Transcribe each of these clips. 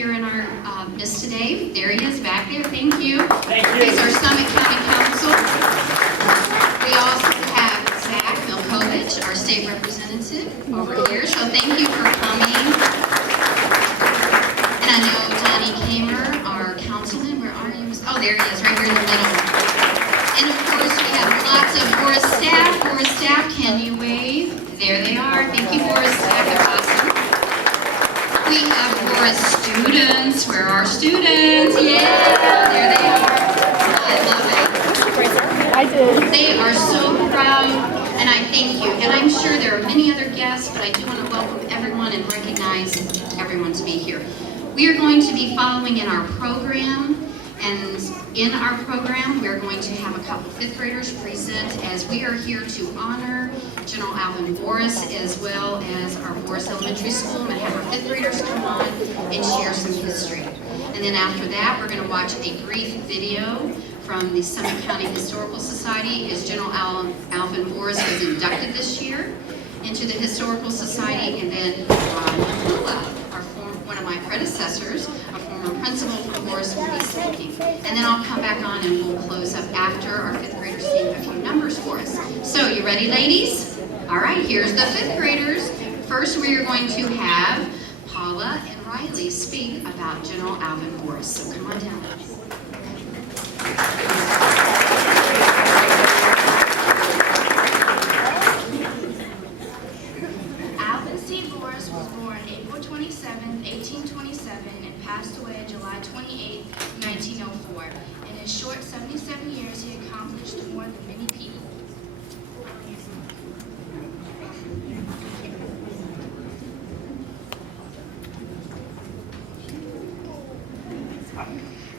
here in our midst today. There he is back there. Thank you. Thank you. He's our Summit County Council. We also have Zach Milkovich, our state representative over here. So thank you for coming. And I know Donnie Kamer, our councilman. Where are you? Oh, there he is, right here in the middle. And of course, we have lots of Voris staff. Voris staff, can you wave? There they are. Thank you, Voris staff. They're awesome. We have Voris students. Where are our students? Yeah, there they are. I love it. I did. They are so proud, and I thank you. And I'm sure there are many other guests, but I do want to welcome everyone and recognize everyone to be here. We are going to be following in our program, and in our program, we're going to have a couple fifth graders present as we are here to honor General Alvin Voris, as well as our Voris Elementary School. I'm going to have our fifth graders come on and share some history. And then after that, we're going to watch a brief video from the Summit County Historical Society as General Alvin Voris was inducted this year into the Historical Society. And then one of my predecessors, a former principal from Voris, will be speaking. And then I'll come back on and we'll close up after our fifth graders sing a few numbers for us. So, you ready, ladies? All right, here's the fifth graders. First, we are going to have Paula and Riley speak about General Alvin Voris. So come on down. Alvin C. Voris was born April 27, 1827, and passed away July 28, 1904. In his short 77 years, he accomplished more than many people.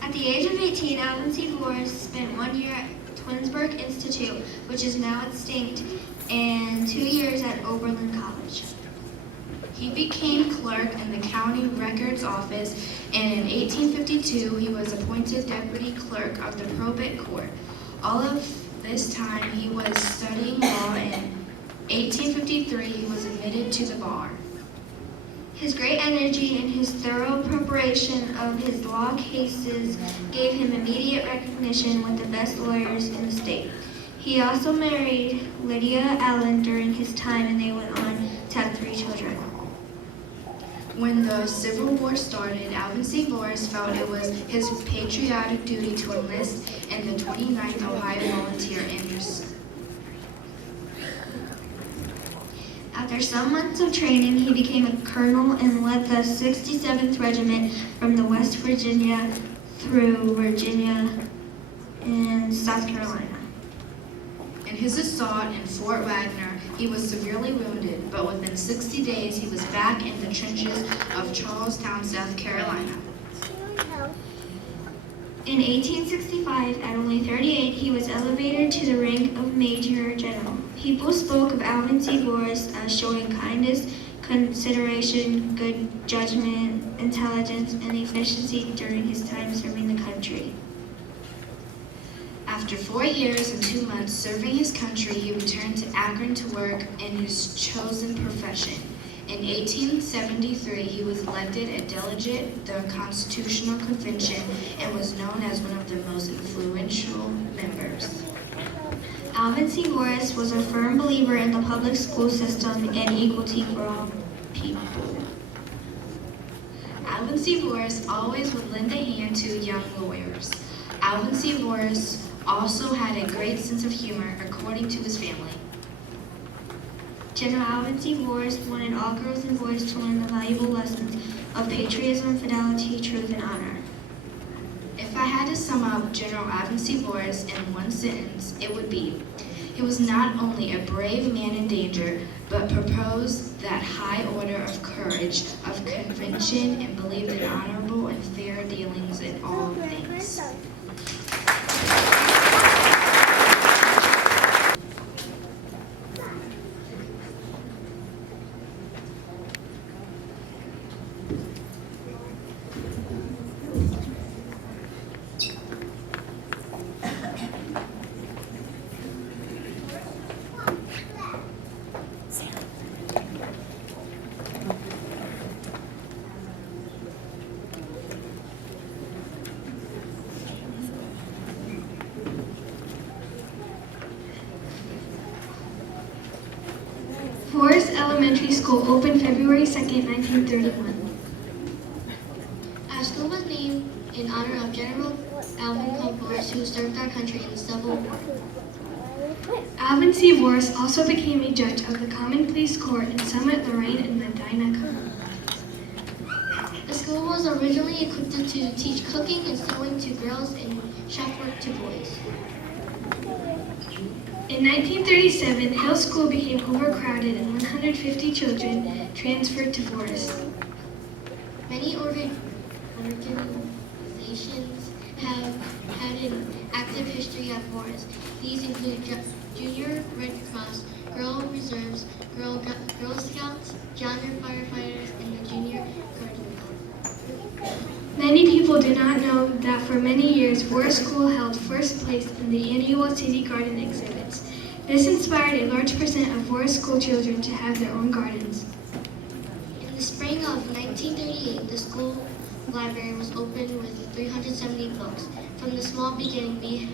At the age of 18, Alvin C. Voris spent 1 year at Twinsburg Institute, which is now extinct, and 2 years at Oberlin College. He became clerk in the county records office, and in 1852 he was appointed deputy clerk of the probate court. All of this time he was studying law, and in 1853 he was admitted to the bar. His great energy and his thorough preparation of his law cases gave him immediate recognition with the best lawyers in the state. He also married Lydia Allen during his time, and they went on to have 3 children. When the Civil War started, Alvin C. Voris felt it was his patriotic duty to enlist in the 29th Ohio Volunteer Infantry. After some months of training, he became a colonel and led the 67th Regiment from the West Virginia through Virginia and South Carolina. In his assault in Fort Wagner, he was severely wounded, but within 60 days he was back in the trenches of Charlestown, South Carolina. In 1865, at only 38, he was elevated to the rank of Major General. People spoke of Alvin C. Voris as showing kindness, consideration, good judgment, intelligence, and efficiency during his time serving the country. After 4 years and 2 months serving his country, he returned to Akron to work in his chosen profession. In 1873, he was elected a delegate to the Constitutional Convention and was known as one of the most influential members. Alvin C. Voris was a firm believer in the public school system and equality for all people. Alvin C. Voris always would lend a hand to young lawyers. Alvin C. Voris also had a great sense of humor, according to his family. General Alvin C. Voris wanted all girls and boys to learn the valuable lessons of patriotism, fidelity, truth, and honor. If I had to sum up General Alvin C. Voris in one sentence, it would be, he was not only a brave man in danger, but proposed that high order of courage, of convention, and believed in honorable and fair dealings in all things. Elementary School opened February 2nd, 1931. Our school was named in honor of General Alvin C. Voris, who served our country in the Civil War. Alvin C. Voris also became a judge of the Common Pleas Court in Summit, Lorraine, and Medina County. The school was originally equipped to teach cooking and sewing to girls and shop work to boys. In 1937, Hill School became overcrowded and 150 children transferred to Voris. Many organizations have had an active history at Voris. These include Junior Red Cross, Girl Reserves, Girl Scouts, Junior Firefighters, and the Junior Garden Club. Many people do not know that for many years, Voris School held first place in the annual City Garden exhibits. This inspired a large percent of Voris School children to have their own gardens. In the spring of 1938, the school library was opened with 370 books. From the small beginning, we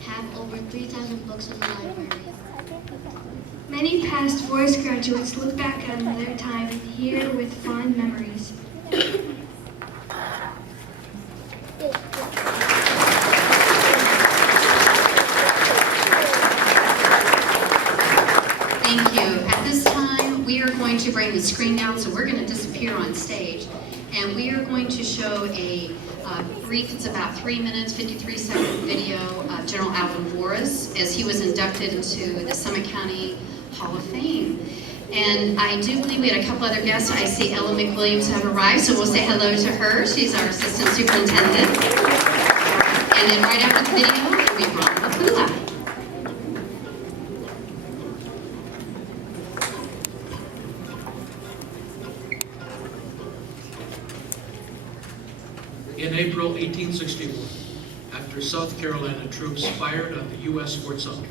have over 3,000 books in the library. Many past Voris graduates look back on their time here with fond memories. Thank you. At this time, we are going to bring the screen down, so we're going to disappear on stage. And we are going to show a brief, it's about 3 minutes, 53-second video of General Alvin Voris as he was inducted into the Summit County Hall of Fame. And I do believe we had a couple other guests. I see Ella McWilliams have arrived, so we'll say hello to her. She's our assistant superintendent. And then right after the video, it'll be Ron Lapula. In April 1861, after South Carolina troops fired on the U.S. Fort Sumter,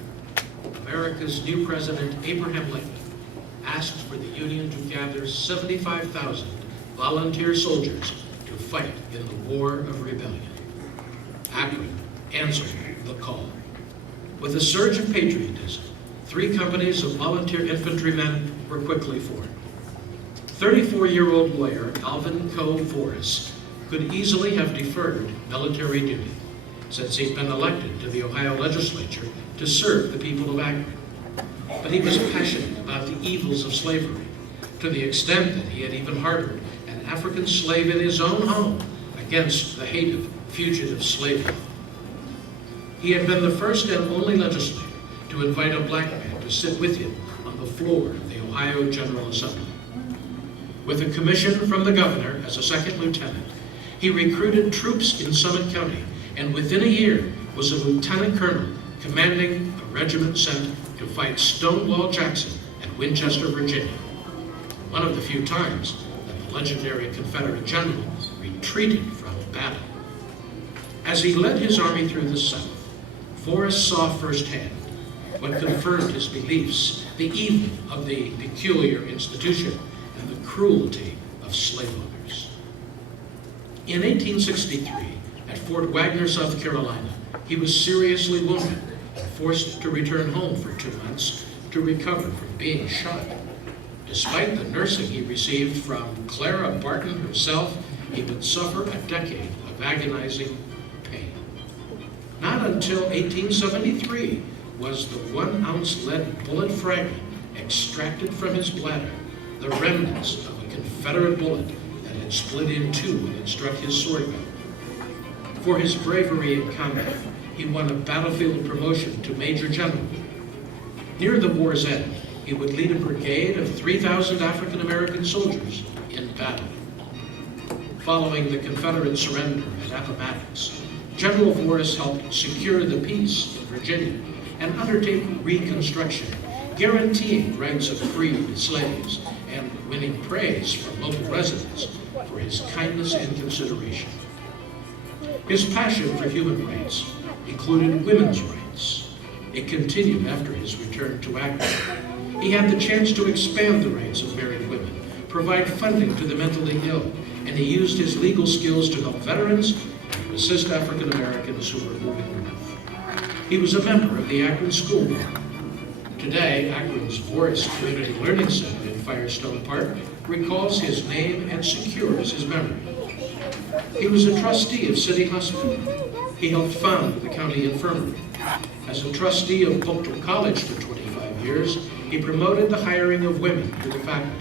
America's new president, Abraham Lincoln, asked for the Union to gather 75,000 volunteer soldiers to fight in the War of Rebellion. Akron answered the call. With a surge of patriotism, 3 companies of volunteer infantrymen were quickly formed. 34-year-old lawyer Alvin Co. Voris could easily have deferred military duty, since he'd been elected to the Ohio legislature to serve the people of Akron. But he was passionate about the evils of slavery, to the extent that he had even harbored an African slave in his own home against the hate of fugitive slave law. He had been the first and only legislator to invite a black man to sit with him on the floor of the Ohio General Assembly. With a commission from the governor as a second lieutenant, he recruited troops in Summit County, and within a year was a lieutenant colonel commanding a regiment sent to fight Stonewall Jackson at Winchester, Virginia. One of the few times that the legendary Confederate general retreated from battle. As he led his army through the South, Voris saw firsthand what confirmed his beliefs, the evil of the peculiar institution and the cruelty of slave owners. In 1863, at Fort Wagner, South Carolina, he was seriously wounded and forced to return home for 2 months to recover from being shot. Despite the nursing he received from Clara Barton herself, he would suffer a decade of agonizing pain. Not until 1873 was the 1-ounce lead bullet fragment extracted from his bladder, the remnants of a Confederate bullet that had split in two when it struck his sword belt. For his bravery in combat, he won a battlefield promotion to Major General. Near the war's end, he would lead a brigade of 3,000 African-American soldiers in battle. Following the Confederate surrender at Appomattox, General Voris helped secure the peace in Virginia and undertake reconstruction, guaranteeing rights of freed slaves and winning praise from local residents for his kindness and consideration. His passion for human rights included women's rights. It continued after his return to Akron. He had the chance to expand the rights of married women, provide funding to the mentally ill, and he used his legal skills to help veterans and assist African Americans who were moving north. He was a member of the Akron School Board. Today, Akron's Voris Community Learning Center in Firestone Park recalls his name and secures his memory. He was a trustee of City Hospital. He helped found the county infirmary. As a trustee of Polkton College for 25 years, he promoted the hiring of women to the faculty.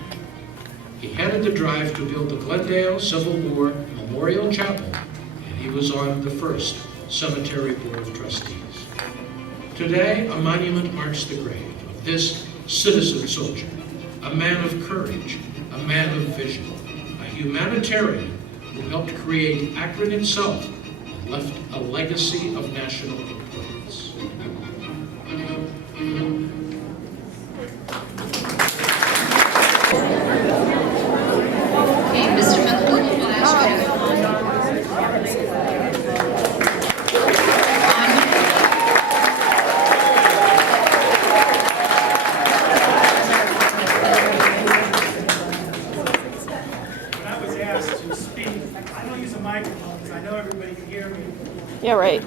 He headed the drive to build the Glendale Civil War Memorial Chapel, and he was on the first Cemetery Board of Trustees. Today, a monument marks the grave of this citizen soldier, a man of courage, a man of vision, a humanitarian who helped create Akron itself and left a legacy of national importance. Okay, Mr. McCool, we'll ask you to Yeah, right.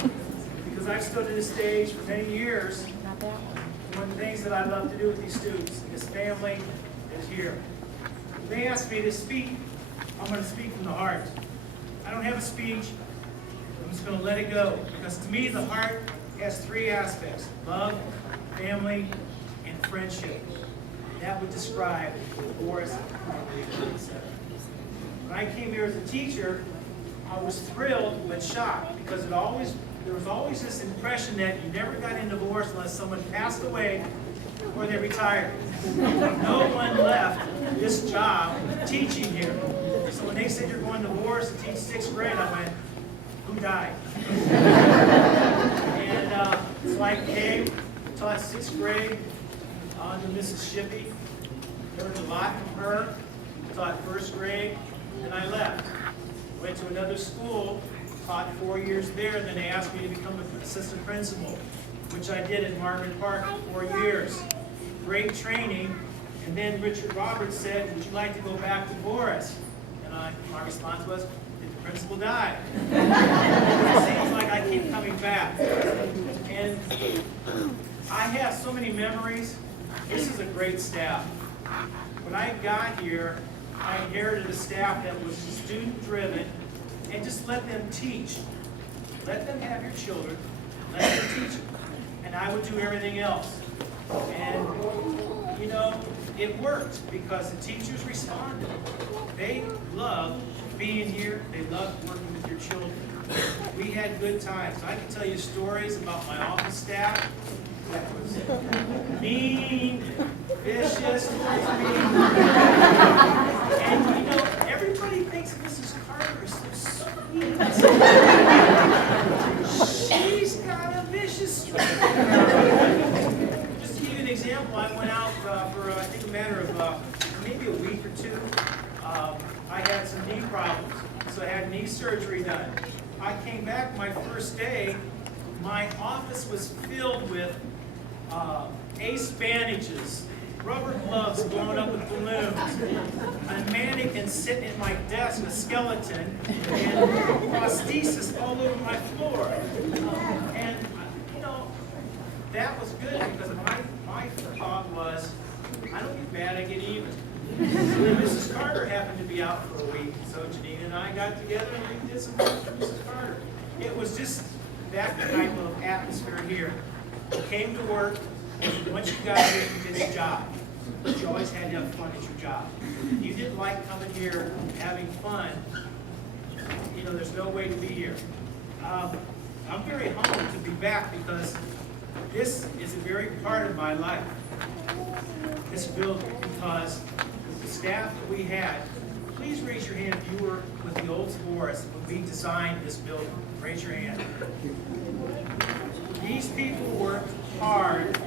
Because I've stood on the stage for many years. One of the things that I love to do with these students, this family is here. If they ask me to speak, I'm going to speak from the heart. I don't have a speech. I'm just going to let it go. Because to me, the heart has three aspects: love, family, and friendship. That would describe Voris. When I came here as a teacher, I was thrilled but shocked because there was always this impression that you never got into Voris unless someone passed away or they retired. No one left this job teaching here. So when they said you're going to Voris to teach 6th grade, I went, who died? And so I came, taught 6th grade on to Mrs. Shippey, learned a lot from her, taught 1st grade, and I left. Went to another school, taught 4 years there, and then they asked me to become an assistant principal, which I did at Margaret Park for 4 years. Great training, and then Richard Roberts said, would you like to go back to Voris? And my response was, did the principal die? It seems like I keep coming back. And I have so many memories. This is a great staff. When I got here, I inherited a staff that was student-driven, and just let them teach. Let them have your children, let them teach them, and I would do everything else. And, you know, it worked because the teachers responded. They loved being here. They loved working with your children. We had good times. I can tell you stories about my office staff that was mean, vicious, and you know, everybody thinks Mrs. Carter is so sweet. She's got a vicious streak. Just to give you an example, I went out for I think a matter of maybe a week or two. I had some knee problems, so I had knee surgery done. I came back my first day, my office was filled with ace bandages, rubber gloves blown up with balloons, a mannequin sitting at my desk, a skeleton, and prosthesis all over my floor. And, you know, that was good because my thought was, I don't get mad, I get even. So then Mrs. Carter happened to be out for a week, so Janine and I got together and we did some work for Mrs. Carter. It was just that type of atmosphere here. You came to work, once you got here, you did your job. But you always had to have fun at your job. If you didn't like coming here, having fun, you know, there's no way to be here. I'm very humbled to be back because this is a very part of my life, this building, because the staff that we had, please raise your hand if you were with the old Voris when we designed this building. Raise your hand. These people worked hard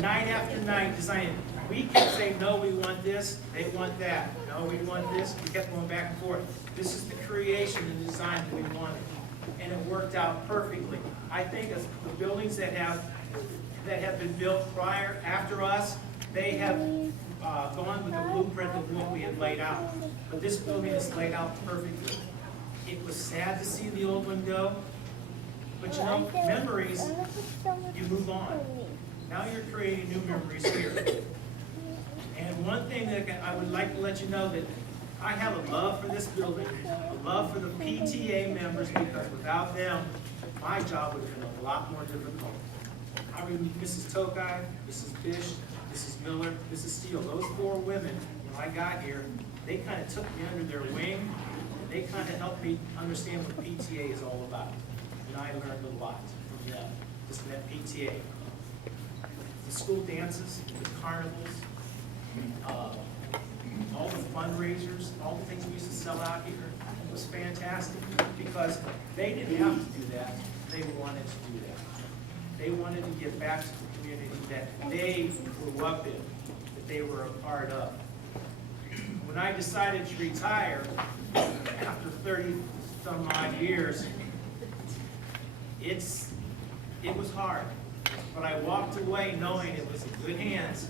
night after night designing. We kept saying, no, we want this, they want that. No, we want this. We kept going back and forth. This is the creation and design that we wanted. And it worked out perfectly. I think as the buildings that have been built after us, they have gone with the blueprint of what we had laid out. But this building is laid out perfectly. It was sad to see the old one go, but you know, memories, you move on. Now you're creating new memories here. And And one thing that I would like to let you know that I have a love for this building, a love for the PTA members, because without them, my job would have been a lot more difficult. I remember Mrs. Tokai, Mrs. Bish, Mrs. Miller, Mrs. Steele, those 4 women, when I got here, they kind of took me under their wing, and they kind of helped me understand what PTA is all about. And I learned a lot from them, just that PTA. The school dances, the carnivals, all the fundraisers, all the things we used to sell out here, it was fantastic, because they didn't have to do that, they wanted to do that. They wanted to give back to the community that they grew up in, that they were a part of. When I decided to retire, after 30-some odd years, it was hard. But I walked away knowing it was in good hands,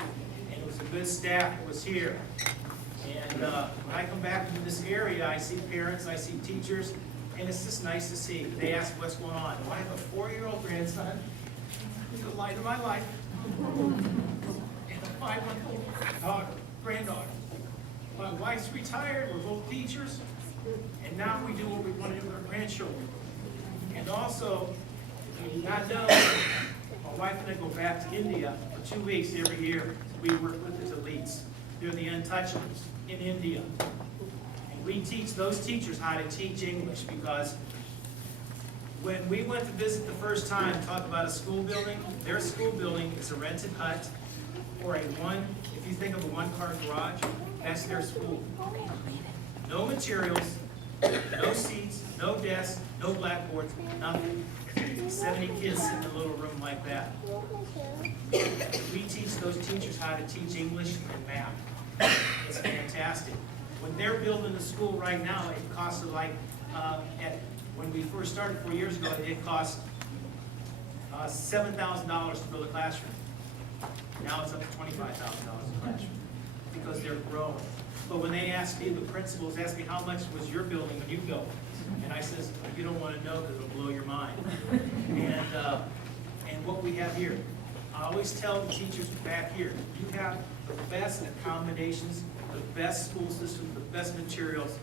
and it was a good staff that was here. And when I come back into this area, I see parents, I see teachers, and it's just nice to see. They ask what's going on. Well, I have a 4-year-old grandson, the light of my life, and a 5-month-old granddaughter. My wife's retired, we're both teachers, and now we do what we want to do with our grandchildren. And also, if you do not know, my wife and I go back to India for 2 weeks every year. We work with the elites. They're the untouchables in India. And we teach those teachers how to teach English, because when we went to visit the first time, talk about a school building, their school building is a rented hut or if you think of a 1-car garage, that's their school. No materials, no seats, no desks, no blackboards, nothing. 70 kids in a little room like that. We teach those teachers how to teach English and math. It's fantastic. When they're building the school right now, it costs like, when we first started 4 years ago, it cost $7,000 to build a classroom. Now it's up to $25,000 a classroom, because they're growing. But when they ask me, the principals ask me, how much was your building when you built it? And I says, you don't want to know, because it'll blow your mind. And what we have here, I always tell the teachers back here, you have the best accommodations, the best school system, the best materials.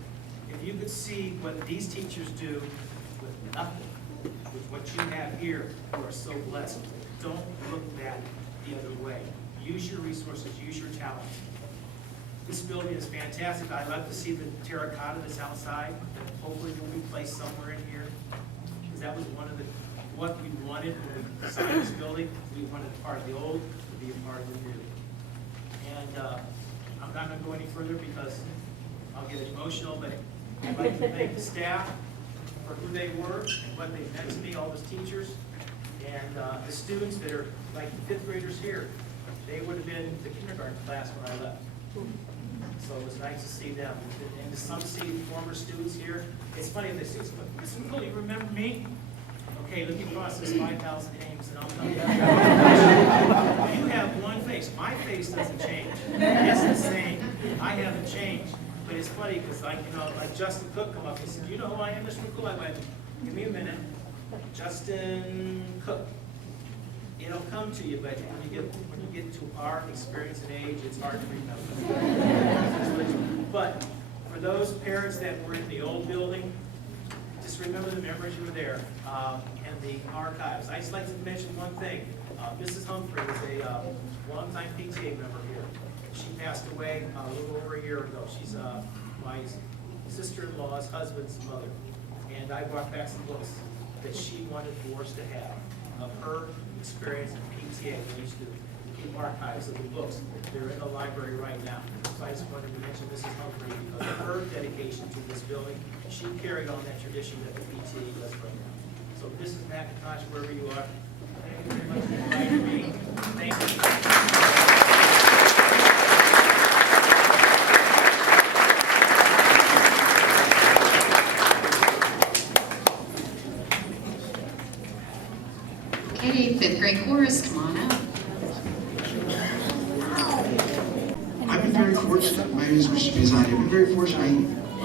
If you could see what these teachers do with nothing, with what you have here, you are so blessed. Don't look that the other way. Use your resources, use your talents. This building is fantastic. I love to see the terracotta that's outside. Hopefully it will be placed somewhere in here, because that was one of what we wanted when we designed this building. We wanted part of the old to be a part of the new. And I'm not going to go any further because I'll get emotional, but I'd like to thank the staff for who they were and what they meant to me, all those teachers, and the students that are like the 5th graders here. They would have been the kindergarten class when I left. So it was nice to see them. And to some see former students here. It's funny, they say, Mr. McCool, you remember me? Okay, let me process 5,000 names and I'll tell you. You have one face. My face doesn't change. It's the same. I haven't changed. But it's funny because, like Justin Cook come up and said, you know who I am, Mr. McCool? I went, give me a minute. Justin Cook. It'll come to you, but when you get to our experience and age, it's hard to remember. But for those parents that were in the old building, just remember the memories you were there, and the archives. I just like to mention one thing. Mrs. Humphrey was a longtime PTA member here. She passed away a little over a year ago. She's my sister-in-law's husband's mother. And I brought back some books that she wanted Voris to have of her experience in PTA. We used to keep archives of the books. They're in the library right now. So I just wanted to mention Mrs. Humphrey because of her dedication to this building. She carried on that tradition that the PTA does right now. So Mrs. McIntosh, wherever you are, thank you very much for inviting me. Thank you. Okay, 5th grade chorus, come on out. I've been very fortunate. My name is Mr. Bizani. I've been very fortunate. I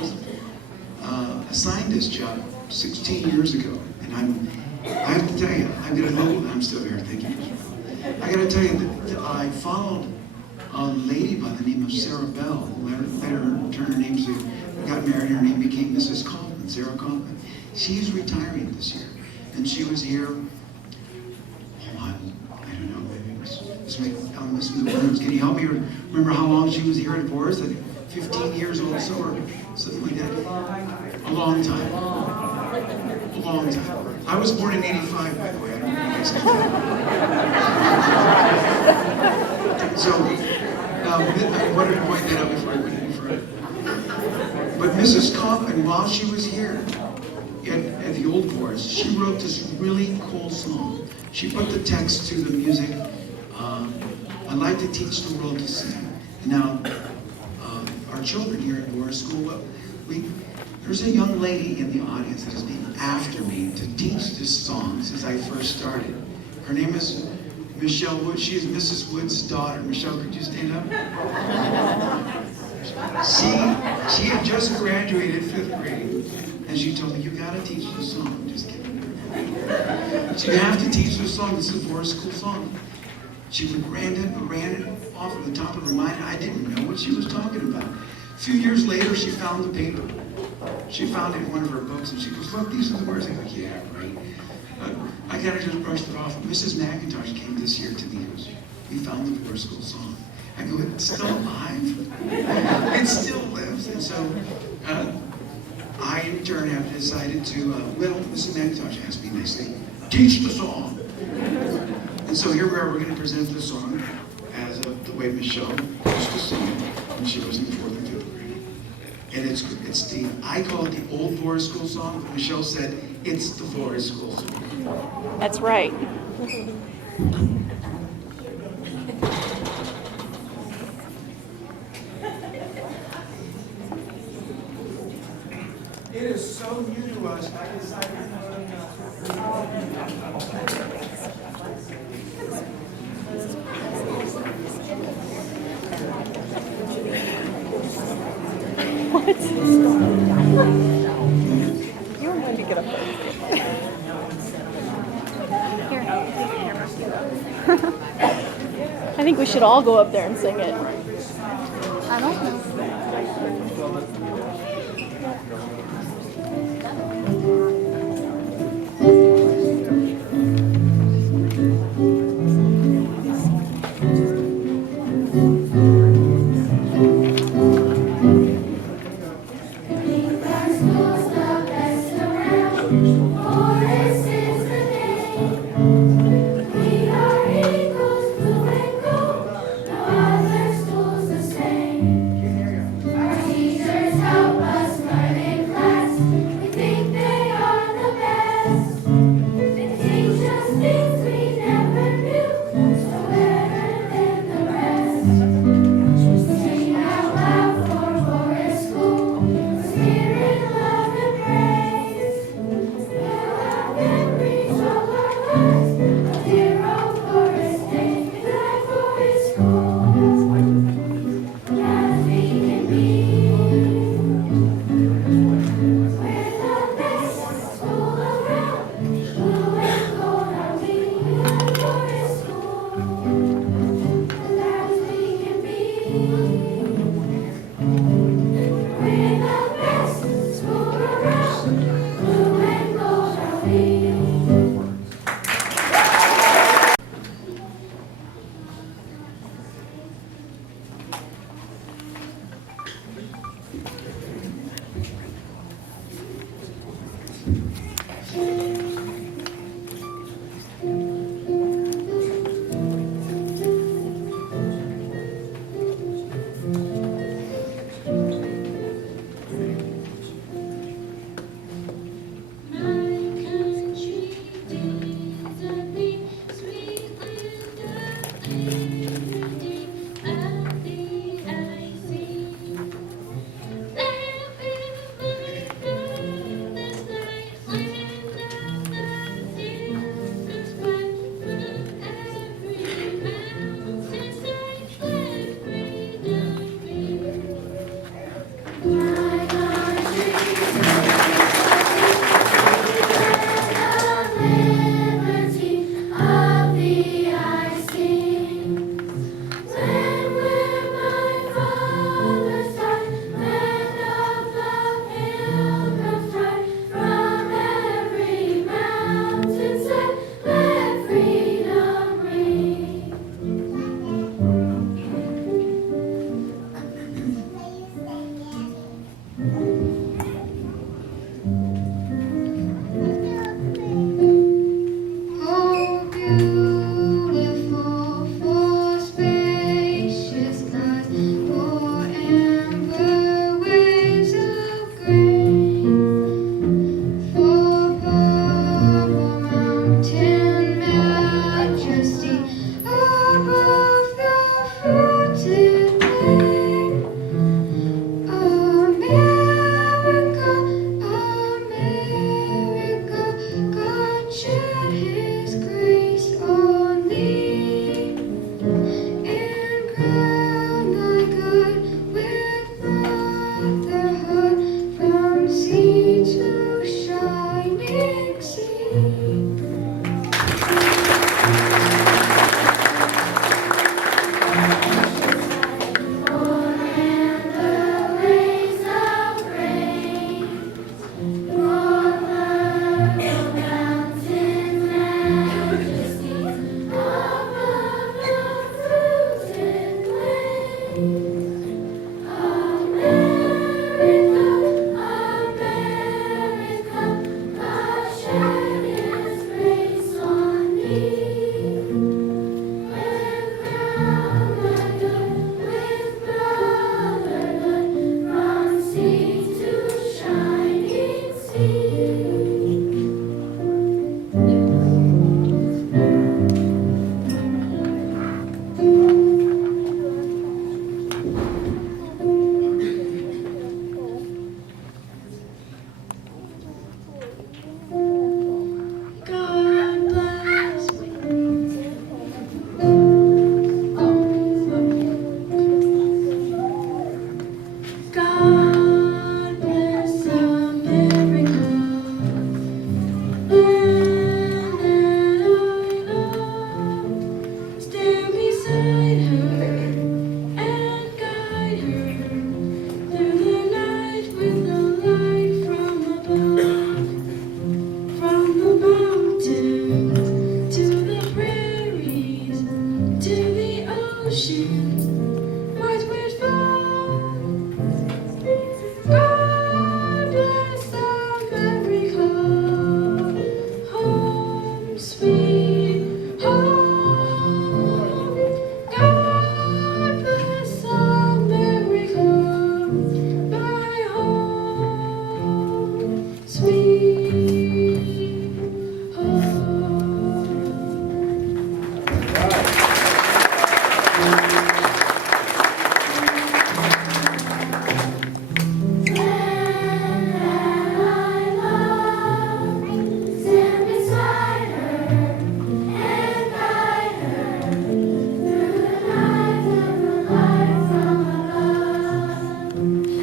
was assigned this job 16 years ago, and I have to tell you, I'm still here. Thank you. I got to tell you that I followed a lady by the name of Sarah Bell. Later turned her name to, got married, her name became Mrs. Kaufman, Sarah Kaufman. She's retiring this year. And she was here, I don't know, maybe it was Miss Williams. Can you help me remember how long she was here at Voris? Like 15 years also, or something like that? A long time. A long time. I was born in 85, by the way. I don't know if you guys know. So, I wanted to point that out before I went any further. But Mrs. Kaufman, while she was here at the old Voris, she wrote this really cool song. She put the text to the music. I like to teach the world to sing. Now, our children here at Voris School, there's a young lady in the audience that has been after me to teach this song since I first started. Her name is Michelle Wood. She is Mrs. Wood's daughter. Michelle, could you stand up? She had just graduated 5th grade, and she told me, you gotta teach this song. I'm just kidding. So you have to teach this song. This is a Voris School song. She ran it off the top of her mind. I didn't know what she was talking about. A few years later, she found the paper. She found it in one of her books, and she goes, look, these are the words. I go, yeah, right. I kind of just brushed it off. Mrs. McIntosh came this year to the house. We found the Voris School song. I go, it's still alive? It still lives. And so I, in turn, have decided to, Mrs. McIntosh asked me nicely, teach the song. And so here we are, we're going to present the song as the way Michelle used to sing it when she was in 4th and 5th grade. And it's I call it the old Voris School song, but Michelle said it's the Voris School song. That's right. It is so new to us, I decided What? You were going to get up there. Here. I think we should all go up there and sing it. I don't know. Thank you.